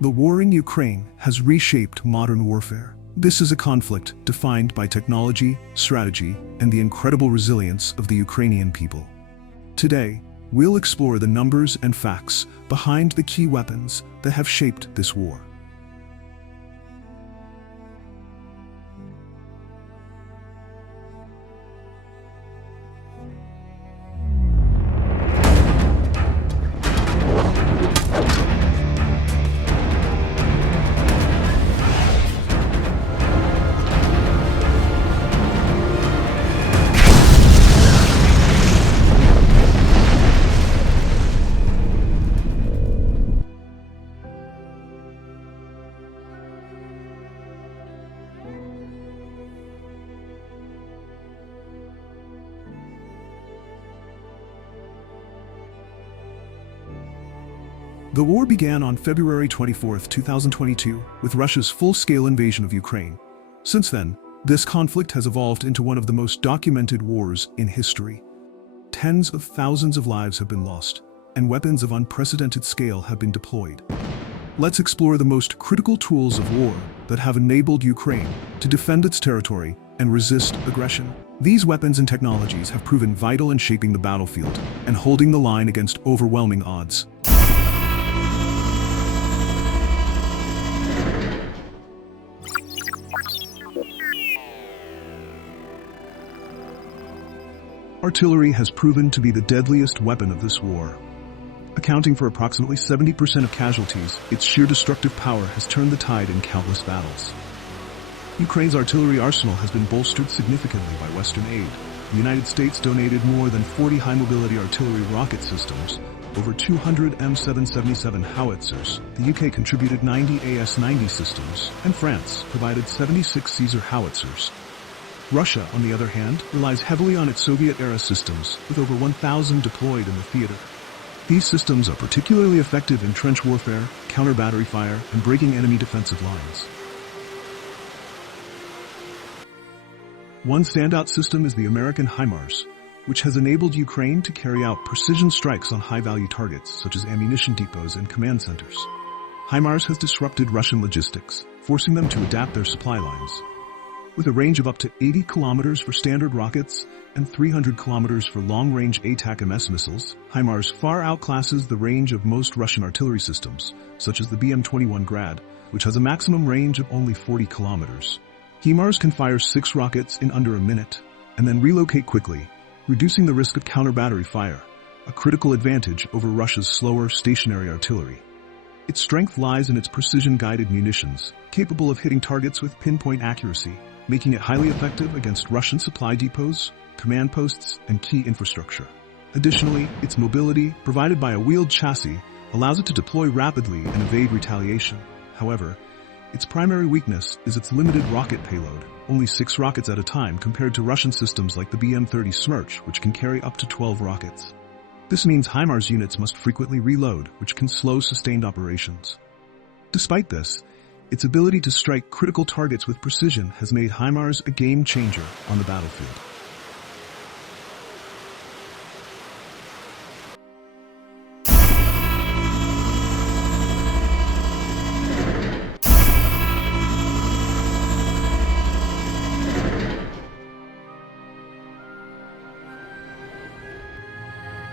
The war in Ukraine has reshaped modern warfare. This is a conflict defined by technology, strategy, and the incredible resilience of the Ukrainian people. Today, we'll explore the numbers and facts behind the key weapons that have shaped this war. The war began on February 24, 2022, with Russia's full-scale invasion of Ukraine. Since then, this conflict has evolved into one of the most documented wars in history. Tens of thousands of lives have been lost, and weapons of unprecedented scale have been deployed. Let's explore the most critical tools of war that have enabled Ukraine to defend its territory and resist aggression. These weapons and technologies have proven vital in shaping the battlefield and holding the line against overwhelming odds. Artillery has proven to be the deadliest weapon of this war. Accounting for approximately 70% of casualties, its sheer destructive power has turned the tide in countless battles. Ukraine's artillery arsenal has been bolstered significantly by Western aid. The United States donated more than 40 high-mobility artillery rocket systems, over 200 M777 howitzers. The UK contributed 90 AS-90 systems, and France provided 76 Caesar howitzers. Russia, on the other hand, relies heavily on its Soviet-era systems, with over 1,000 deployed in the theater. These systems are particularly effective in trench warfare, counter-battery fire, and breaking enemy defensive lines. One standout system is the American HIMARS, which has enabled Ukraine to carry out precision strikes on high-value targets, such as ammunition depots and command centers. HIMARS has disrupted Russian logistics, forcing them to adapt their supply lines. With a range of up to 80 kilometers for standard rockets and 300 kilometers for long-range ATACMS missiles, HIMARS far outclasses the range of most Russian artillery systems, such as the BM-21 Grad, which has a maximum range of only 40 kilometers. HIMARS can fire 6 rockets in under a minute, and then relocate quickly, reducing the risk of counter-battery fire, a critical advantage over Russia's slower, stationary artillery. Its strength lies in its precision-guided munitions, capable of hitting targets with pinpoint accuracy, making it highly effective against Russian supply depots, command posts, and key infrastructure. Additionally, its mobility, provided by a wheeled chassis, allows it to deploy rapidly and evade retaliation. However, its primary weakness is its limited rocket payload, only 6 rockets at a time compared to Russian systems like the BM-30 Smerch, which can carry up to 12 rockets. This means HIMARS units must frequently reload, which can slow sustained operations. Despite this, its ability to strike critical targets with precision has made HIMARS a game-changer on the battlefield.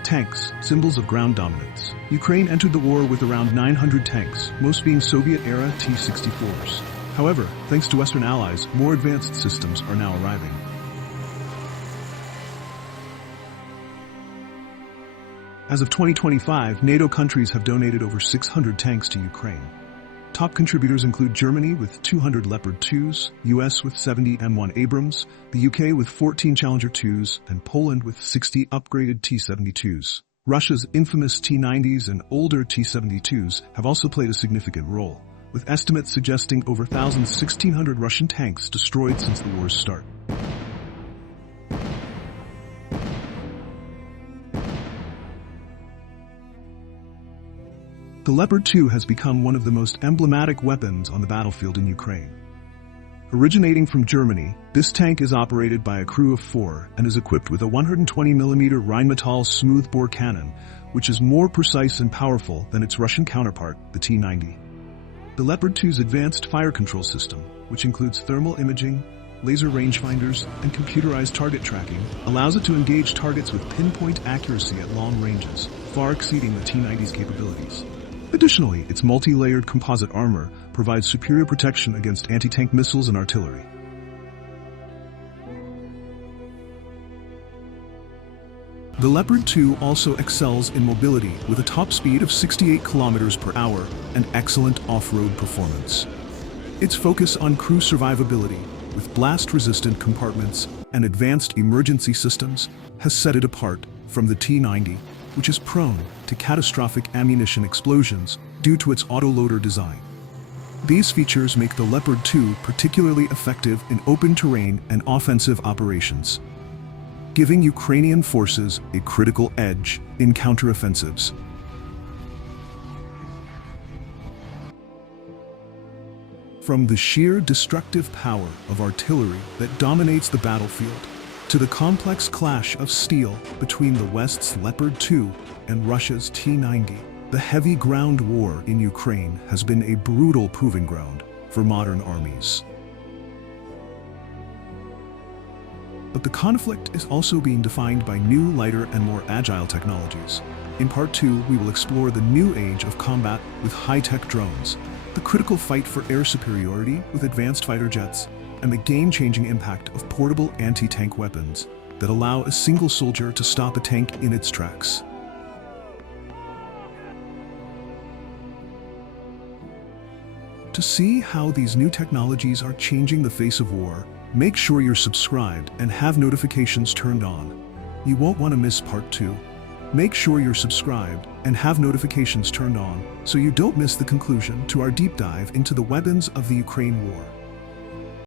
Tanks, symbols of ground dominance. Ukraine entered the war with around 900 tanks, most being Soviet-era T-64s. However, thanks to Western allies, more advanced systems are now arriving. As of 2025, NATO countries have donated over 600 tanks to Ukraine. Top contributors include Germany with 200 Leopard 2s, US with 70 M1 Abrams, the UK with 14 Challenger 2s, and Poland with 60 upgraded T-72s. Russia's infamous T-90s and older T-72s have also played a significant role, with estimates suggesting over 1,600 Russian tanks destroyed since the war's start. The Leopard 2 has become one of the most emblematic weapons on the battlefield in Ukraine. Originating from Germany, this tank is operated by a crew of 4 and is equipped with a 120mm Rheinmetall smoothbore cannon, which is more precise and powerful than its Russian counterpart, the T-90. The Leopard 2's advanced fire control system, which includes thermal imaging, laser rangefinders, and computerized target tracking, allows it to engage targets with pinpoint accuracy at long ranges, far exceeding the T-90's capabilities. Additionally, its multi-layered composite armor provides superior protection against anti-tank missiles and artillery. The Leopard 2 also excels in mobility with a top speed of 68 km per hour and excellent off-road performance. Its focus on crew survivability, with blast-resistant compartments and advanced emergency systems, has set it apart from the T-90, which is prone to catastrophic ammunition explosions due to its autoloader design. These features make the Leopard 2 particularly effective in open terrain and offensive operations, giving Ukrainian forces a critical edge in counteroffensives. From the sheer destructive power of artillery that dominates the battlefield, to the complex clash of steel between the West's Leopard 2 and Russia's T-90, the heavy ground war in Ukraine has been a brutal proving ground for modern armies. But the conflict is also being defined by new, lighter, and more agile technologies. In Part 2, we will explore the new age of combat with high-tech drones, the critical fight for air superiority with advanced fighter jets, and the game-changing impact of portable anti-tank weapons that allow a single soldier to stop a tank in its tracks. To see how these new technologies are changing the face of war, make sure you're subscribed and have notifications turned on. You won't want to miss Part 2. Make sure you're subscribed and have notifications turned on so you don't miss the conclusion to our deep dive into the weapons of the Ukraine war.